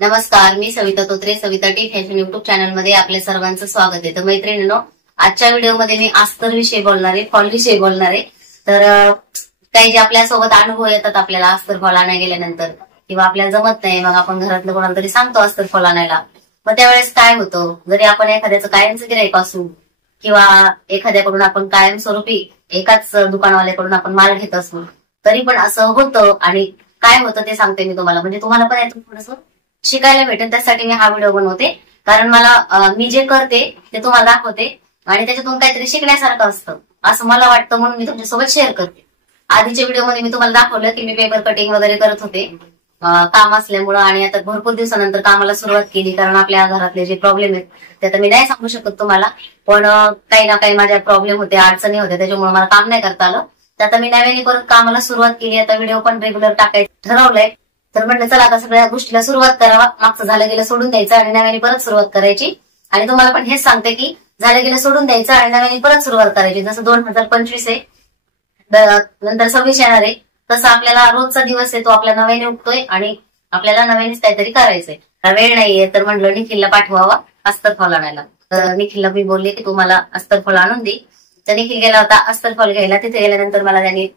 नमस्कार, मी Savita Totre, Savita T fashion YouTube channel मध्ये आपल्या सर्वांचं स्वागत आहे. तर मैत्रिणींनो, आजच्या व्हिडिओमध्ये मी अस्तर विषयी बोलणार आहे, फॉल विषयी बोलणार आहे. तर काही जे आपल्यासोबत अनुभव येतात आपल्याला अस्तर फॉल आणायला गेल्यानंतर, किंवा आपल्याला जमत नाही, मग आपण घरातलं कोणाला तरी सांगतो अस्तर फॉल आणायला. मग त्यावेळेस काय होतं, जरी आपण एखाद्याचं कायमचं गिऱ्हाईक असू किंवा एखाद्याकडून आपण कायमस्वरूपी एकाच दुकानवाल्याकडून आपण माल घेत असू, तरी पण असं होतं. आणि काय होतं ते सांगते मी तुम्हाला, म्हणजे तुम्हाला पण यातून थोडंसं शिकायला भेटेल. त्यासाठी मी हा व्हिडिओ बनवते, कारण मला मी जे करते ते तुम्हाला दाखवते आणि त्याच्यातून काहीतरी शिकण्यासारखं असतं असं मला वाटतं, म्हणून मी तुमच्यासोबत शेअर करते. आधीच्या व्हिडिओमध्ये मी तुम्हाला दाखवलं की मी पेपर कटिंग वगैरे करत होते काम असल्यामुळं, आणि आता भरपूर दिवसानंतर कामाला सुरुवात केली, कारण आपल्या घरातले जे प्रॉब्लेम आहेत ते आता मी नाही सांगू शकत तुम्हाला, पण काही ना काही माझ्या प्रॉब्लेम होते, अडचणी होत्या, त्याच्यामुळे मला काम नाही करता आलं. तर आता मी नव्याने परत कामाला सुरुवात केली. आता व्हिडिओ पण रेग्युलर टाकायचं ठरवलंय. तर म्हटलं चला आता सगळ्या गोष्टीला सुरुवात करावा, मागचं झालं गेलं सोडून द्यायचं आणि नव्याने परत सुरुवात करायची. आणि तुम्हाला पण हेच सांगते की झालं गेलं सोडून द्यायचं आणि नव्याने परत सुरुवात करायची. जसं 2025 आहे, नंतर 26 येणार आहे, तसं आपल्याला रोजचा दिवस आहे तो आपल्या नव्याने उठतोय आणि आपल्याला नव्यानेच काहीतरी करायचंय. वेळ नाहीये, तर म्हणलं निखिलला पाठवावा अस्तर फॉल आणायला. तर निखिलला मी बोलले की तू मला अस्तर फॉल आणून दे. तर निखिल गेला होता अस्तर फॉल घ्यायला. तिथे गेल्यानंतर मला त्यांनी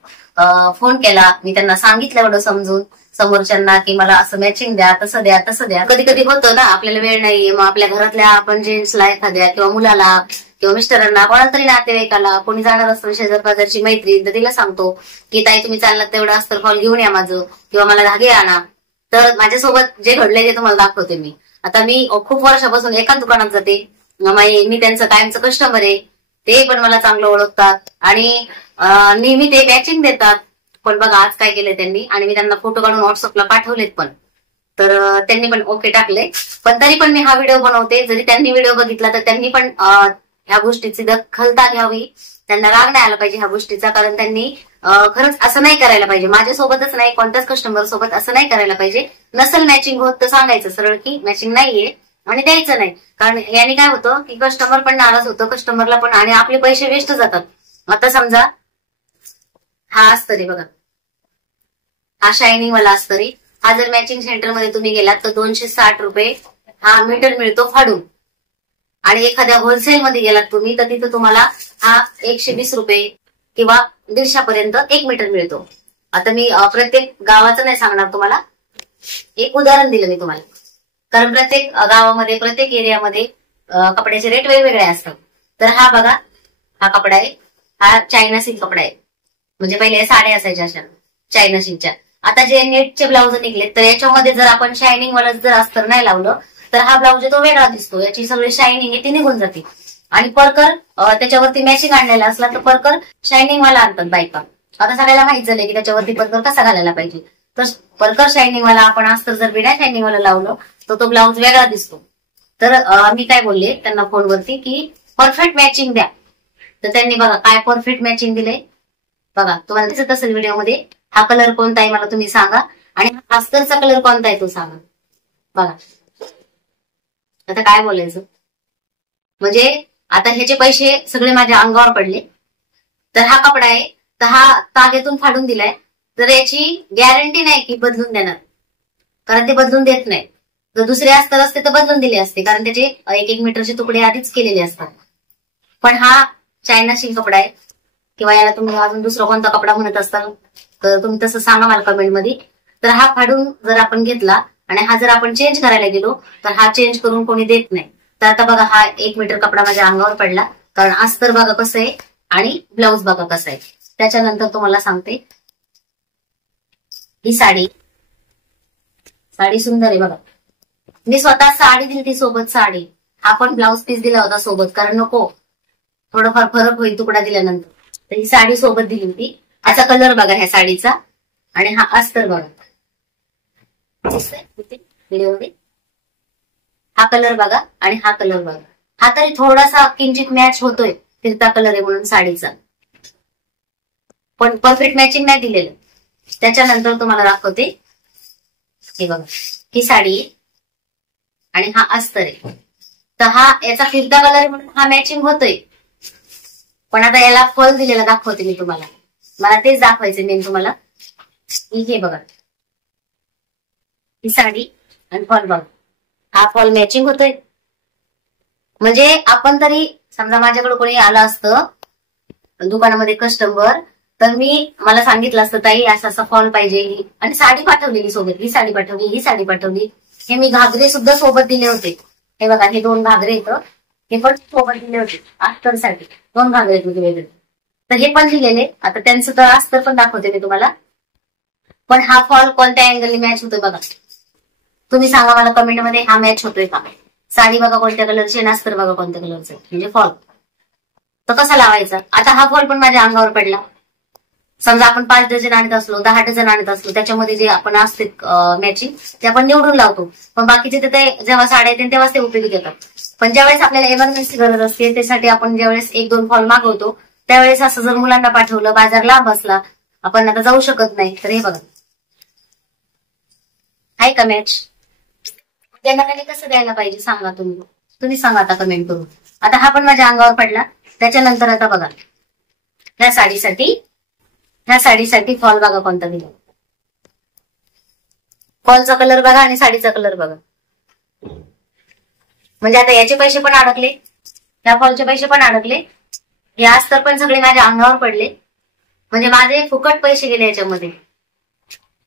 फोन केला. मी त्यांना सांगितलं एवढं समजून समोरच्यांना की मला असं मॅचिंग द्या, तसं द्या, तसं द्या. कधी कधी होतं ना, आपल्याला वेळ नाहीये, मग आपल्या घरातल्या आपण जेंट्सला एखाद्या किंवा मुलाला किंवा मिस्टरांना कोणाला तरी नातेवाईकाला कोणी जाणार असतं, शेजार बाजारची मैत्रीण, तर तिला सांगतो की ताई तुम्ही चाललात तेवढं अस्तर फॉल घेऊन या माझं, किंवा मला धागे आणा. तर माझ्यासोबत जे घडलंय ते तुम्हाला दाखवते मी. आता मी खूप वर्षापासून एकाच दुकानात जाते, मी त्यांचं कायमचं कस्टमर आहे, ते पण मला चांगलं ओळखतात आणि नेहमी ते मॅचिंग देतात. पण बघा आज काय केलंय त्यांनी, आणि मी त्यांना फोटो काढून व्हॉट्सअपला पाठवलेत पण, तर त्यांनी पण ओके टाकले. पण तरी पण मी हा व्हिडिओ बनवते. जरी त्यांनी व्हिडिओ बघितला तर त्यांनी पण ह्या गोष्टीची दखलता घ्यावी. त्यांना राग नाही आला पाहिजे ह्या गोष्टीचा, कारण त्यांनी खरंच असं नाही करायला पाहिजे. माझ्यासोबतच नाही, कोणत्याच कस्टमर सोबत असं नाही करायला पाहिजे. नसल मॅचिंग होत तर सांगायचं सरळ की मॅचिंग नाहीये आणि द्यायचं नाही. कारण याने काय होतं की कस्टमर पण नाराज होतं, कस्टमरला पण, आणि आपले पैसे वेस्ट जातात. आता समजा हा अस्तर आहे बघा, हा शायनिंग वाला अस्तर आहे. हा जर मॅचिंग सेंटर मध्ये तुम्ही गेलात तर 260 रुपये हा मीटर मिळतो फाडून, आणि एखाद्या होलसेल मध्ये गेलात तुम्ही तर तिथं तुम्हाला हा 120 रुपये किंवा 150 पर्यंत 1 मीटर मिळतो. आता मी प्रत्येक गावाचं नाही सांगणार तुम्हाला, एक उदाहरण दिलं मी तुम्हाला, कारण प्रत्येक गावामध्ये प्रत्येक एरियामध्ये कपड्याचे रेट वेगवेगळे असतात. तर हा बघा, हा कपडा आहे, हा चायना सिल्क कपडा आहे. म्हणजे पहिले साड्या असायच्या अशा चायना सिल्कच्या. आता जे नेटचे ब्लाउज निघलेत, तर याच्यामध्ये जर आपण शायनिंग वाला जर अस्तर नाही लावलं तर हा ब्लाउज तो वेगळा दिसतो, याची सगळी शायनिंग आहे ती निघून जाते. आणि परकर त्याच्यावरती मॅचिंग आणलेला असला तर परकर शायनिंग वाला आणतात बायका. आता सगळ्याला माहित झालंय की त्याच्यावरती परकर कसा घालायला पाहिजे. तर परकर शायनिंग वाला आपण अस्तर जर बिना शायनिंग वाला लावलं तर तो ब्लाउज वेगळा दिसतो. तर मी काय बोलले त्यांना फोनवरती की परफेक्ट मॅचिंग द्या. तर त्यांनी बघा काय परफेक्ट मॅचिंग दिलंय बघा, तुम्हाला दिसत असेल व्हिडिओमध्ये. हा कलर कोणता आहे मला तुम्ही सांगा, आणि अस्तरचा कलर कोणता आहे तो सांगा. बघा आता काय बोलायचं, म्हणजे आता ह्याचे पैसे सगळे माझ्या अंगावर पडले. तर हा कपडा आहे, तर हा ताग्यातून फाडून दिलाय, तर याची गॅरंटी नाही की बदलून देणार, कारण ते बदलून देत नाही. जर दुसरे अस्तर असते तर बदलून दिले असते, कारण त्याचे 1-1 मीटरचे तुकडे आधीच केलेले असतात. पण हा चायना सिल्क कपडा आहे, किंवा याला तुम्ही अजून दुसरा कोणता कपडा म्हणत असताल तर तुम्ही तसं सांगा मला कमेंट मध्ये. तर हा फाडून जर आपण घेतला आणि हा जर आपण चेंज करायला गेलो तर हा चेंज करून कोणी देत नाही. तर आता बघा हा 1 मीटर कपडा माझ्या अंगावर पडला, कारण अस्तर बघा कसं आहे आणि ब्लाऊज बघा कसं आहे. त्याच्यानंतर तुम्हाला सांगते, ही साडी सुंदर आहे बघा. मी स्वतः साडी दिली ती सोबत, साडी हा पण ब्लाऊज पीस दिला होता सोबत, कारण नको थोडंफार फरक होईल तुकडा दिल्यानंतर. तर ही साडी सोबत दिली होती. असा कलर बघा ह्या साडीचा, आणि हा अस्तर बघा व्हिडिओमध्ये, हा कलर बघा आणि हा कलर बघा. हा तरी थोडासा किंचित मॅच होतोय, फिरता कलर आहे म्हणून साडीचा, पण परफेक्ट मॅचिंग नाही दिलेलं. त्याच्यानंतर तुम्हाला दाखवते, हे बघा ही साडी आणि हा अस्तर आहे. तर हा याचा फिरता कलर आहे म्हणून हा मॅचिंग होतोय, पण आता याला फॉल दिलेला दाखवते मी तुम्हाला. मला तेच दाखवायचं मेन तुम्हाला. हे बघा ही साडी आणि फॉल बघा, हा फॉल मॅचिंग होतोय. म्हणजे आपण तरी समजा माझ्याकडे कोणी आलं असतं दुकानामध्ये कस्टमर, तर मला सांगितलं असतं ताई असा असा फॉल पाहिजे, आणि साडी पाठवलेली सोबत, ही साडी पाठवली, ही साडी पाठवली. हे मी घागरे सुद्धा सोबत दिले होते. हे बघा, हे 2 घागरे येतं, हे पण सोबत दिले होते अस्तरसाठी. 2 घागरे होते वेगळे, तर हे पण दिलेले. आता त्यांचं तर अस्तर पण दाखवते मी तुम्हाला. पण हा फॉल कोणत्या अँगलने मॅच होतोय बघा, तुम्ही सांगा मला कमेंटमध्ये, हा मॅच होतोय का? साडी बघा कोणत्या कलरची आणि अस्तर बघा कोणत्या कलरचं, म्हणजे फॉल. तर कसा लावायचा? आता हा फॉल पण माझ्या अंगावर पडला. समजा आपण 5 डझन आणत असलो, 10 डझन आणत असलो, त्याच्यामध्ये जे आपण असते मॅचिंग ते आपण निवडून लावतो. पण बाकीचे ते जेव्हा साड्या येतील तेव्हाच ते उपयोगी येतात. पण ज्यावेळेस आपल्याला इमर्जन्सी गरज असते, त्यासाठी आपण ज्यावेळेस 1-2 फॉल मागवतो, त्यावेळेस असं जर मुलांना पाठवलं, बाजार लांब असला, आपण आता जाऊ शकत नाही, तर हे बघा, आहे का मॅच? त्यांना कसं द्यायला पाहिजे सांगा तुम्ही सांगा आता कमेंट करून. आता हा पण माझ्या अंगावर पडला. त्याच्यानंतर आता बघा, ह्या साडीसाठी फॉल बघा कोणता दिला. फॉलचा कलर बघा आणि साडीचा कलर बघा. म्हणजे आता याचे पैसे पण अडकले, या फॉलचे पैसे पण अडकले, हे अस्तर पण सगळे माझ्या अंगावर पडले. म्हणजे माझे फुकट पैसे गेले याच्यामध्ये,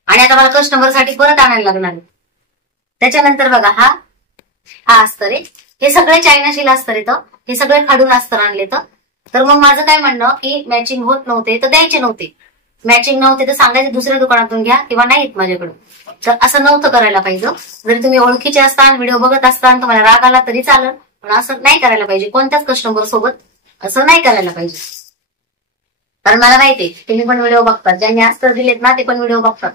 आणि आता मला कस्टमरसाठी परत आणायला लागणार. त्याच्यानंतर बघा, हा अस्तर आहे. हे सगळे चायनाशील अस्तर येतं, हे सगळे फाडून अस्तर आणले. तर मग माझं काय म्हणणं की मॅचिंग होत नव्हते तर द्यायचे नव्हते, मॅचिंग नव्हते तर सांगायचे दुसऱ्या दुकानातून घ्या किंवा नाहीत माझ्याकडे. तर असं नव्हतं करायला पाहिजे. जरी तुम्ही ओळखीचे असताना, व्हिडिओ बघत असताना, तुम्हाला राग आला तरी चालेल, पण असं नाही करायला पाहिजे. कोणत्याच कस्टमर सोबत असं नाही करायला पाहिजे. कारण मला माहितीये तुम्ही पण व्हिडिओ बघतात, ज्यांनी अस्तर दिलेत ना ते पण व्हिडिओ बघतात.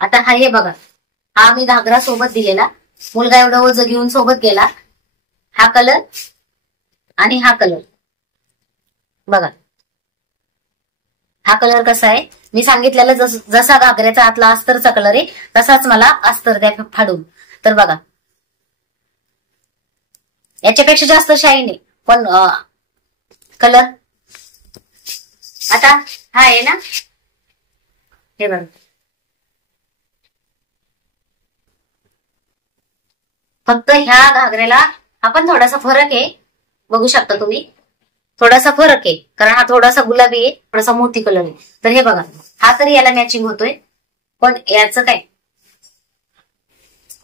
आता हे बघा, हा मी घागरा सोबत दिलेला, मुलगा एवढं ओझं घेऊन सोबत गेला. हा कलर आणि हा कलर बघा, हा कलर कसा आहे, मी सांगितलेलं जसा घागऱ्याचा आतला अस्तरचा कलर आहे तसाच मला अस्तर द्या फाडून. तर बघा, याच्यापेक्षा जास्त शाईन आहे पण कलर. आता हा आहे ना, हे बघा, फक्त ह्या घागऱ्याला हा पण थोडासा फरक आहे, बघू शकता तुम्ही, थोडासा फरक आहे. कारण हा थोडासा गुलाबी आहे, थोडासा मोती कलर आहे. तर हे बघा, हा तरी याला मॅचिंग होतोय, पण याचं काय,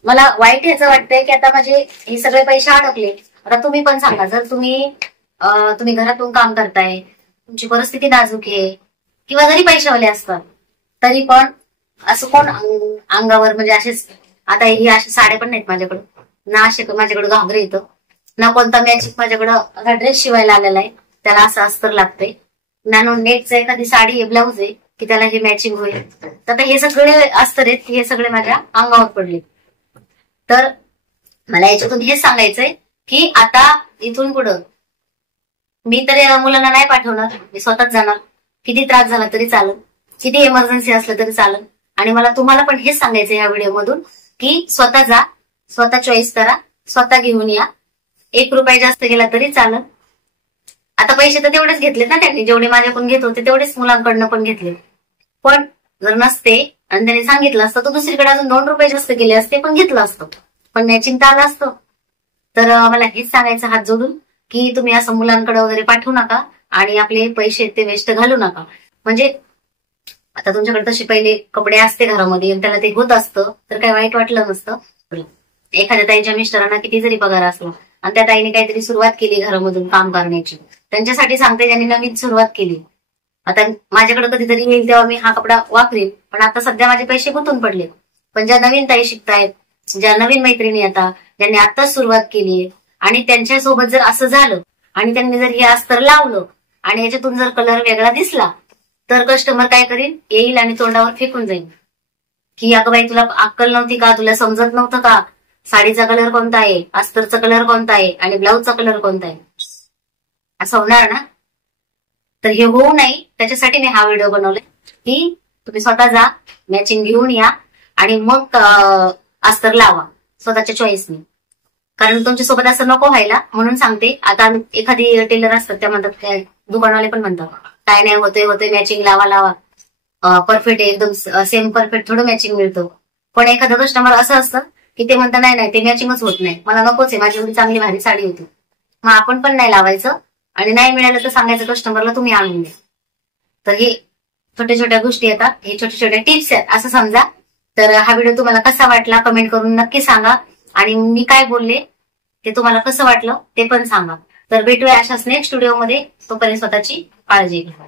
मला वाईट ह्याचं वाटतंय की आता माझे हे सगळे पैसे अडकले. आता तुम्ही पण सांगा, जर तुम्ही घरातून काम करताय, तुमची परिस्थिती नाजूक आहे, किंवा जरी पैशावाले असतात तरी पण असं कोण अंगावर, म्हणजे असेच, आता ही अशा साड्या पण नाहीत माझ्याकडं ना, असे माझ्याकडे घागरे येतं ना, कोणता मॅचिंग माझ्याकडं ड्रेस शिवायला आलेला आहे त्याला असं अस्तर लागतंय ना, नेटचं एखादी साडी आहे, ब्लाऊज आहे की त्याला हे मॅचिंग होईल. तर हे सगळे अस्तर आहेत, हे सगळे माझ्या अंगावर पडले. तर मला याच्यातून हेच सांगायचंय की आता इथून पुढं मी तर मुलांना नाही पाठवणार, मी स्वतःच जाणार. किती त्रास झाला तरी चालेल, किती इमर्जन्सी असलं तरी चालेल. आणि मला तुम्हाला पण हेच सांगायचं या व्हिडिओमधून की स्वतः जा, स्वतः चॉईस करा, स्वतः घेऊन या. 1 रुपया जास्त गेला तरी चालेल. आता पैसे तर तेवढेच घेतलेत ना त्यांनी, जेवढे माझ्याकडून घेत होते तेवढेच मुलांकडनं पण घेतले. पण जर नसते आणि त्यांनी सांगितलं असतं तर दुसरीकडे अजून 2 रुपये जास्त गेले असते, पण घेतलं असतं, पण मॅचिंग तर आलं असतं. तर मला हेच सांगायचं हात जोडून की तुम्ही असं मुलांकडे वगैरे पाठवू नका आणि आपले पैसे ते वेस्ट घालू नका. म्हणजे आता तुमच्याकडे तसे पहिले कपडे असते घरामध्ये, त्याला ते होत असतं तर काही वाईट वाटलं नसतं. एखाद्या ताईच्या मिस्टरांना किती जरी पगार असला आणि त्या ताईने काहीतरी सुरुवात केली घरामधून काम करण्याची, त्यांच्यासाठी सांगते ज्यांनी नवीन सुरुवात केली. आता माझ्याकडे कधीतरी येईल तेव्हा मी हा कपडा वापरेल, पण आता सध्या माझे पैसे गुंतून पडले. पण ज्या नवीन ताई शिकतायत, ज्या नवीन मैत्रिणी आता ज्यांनी आताच सुरुवात केली आणि त्यांच्यासोबत जर असं झालं आणि त्यांनी जर हे अस्तर लावलं आणि याच्यातून जर कलर वेगळा दिसला तर कस्टमर काय करेल, येईल आणि तोंडावर फेकून जाईल की अगं बाई तुला अक्कल नव्हती का, तुला समजत नव्हतं का, साडीचा कलर कोणता आहे, अस्तरचा कलर कोणता आहे आणि ब्लाऊजचा कलर कोणता आहे, असं होणार ना. तर हे होऊ नये त्याच्यासाठी मी हा व्हिडिओ बनवलाय की तुम्ही स्वतः जा, मॅचिंग घेऊन या आणि मग अस्तर लावा स्वतःच्या चॉईसने. कारण तुमच्या सोबत असं नको व्हायला म्हणून सांगते. आता एखादी टेलर असतात त्या म्हणतात, काय दुकानवाले पण म्हणतात काय नाही होते मॅचिंग लावा, परफेक्ट एकदम सेम परफेक्ट थोडं मॅचिंग मिळतं. पण एखादं कस्टमर असं असतं की ते म्हणतात नाही नाही ते मॅचिंगच होत नाही, मला नकोच आहे, माझी एवढी चांगली भारी साडी होती. मग आपण पण नाही लावायचं आणि नाही मिळालं तर सांगायचं कस्टमरला तुम्ही आणून द्या. तर हे छोट्या छोट्या गोष्टी येतात, हे छोट्या छोट्या टिप्स आहेत असं समजा. तर हा व्हिडिओ तुम्हाला कसा वाटला कमेंट करून नक्की सांगा आणि मी काय बोलले ते तुम्हाला कसं वाटलं ते पण सांगा. तर भेटूया अशाच नेक्स्ट व्हिडिओमध्ये. तोपर्यंत स्वतःची काळजी घ्या.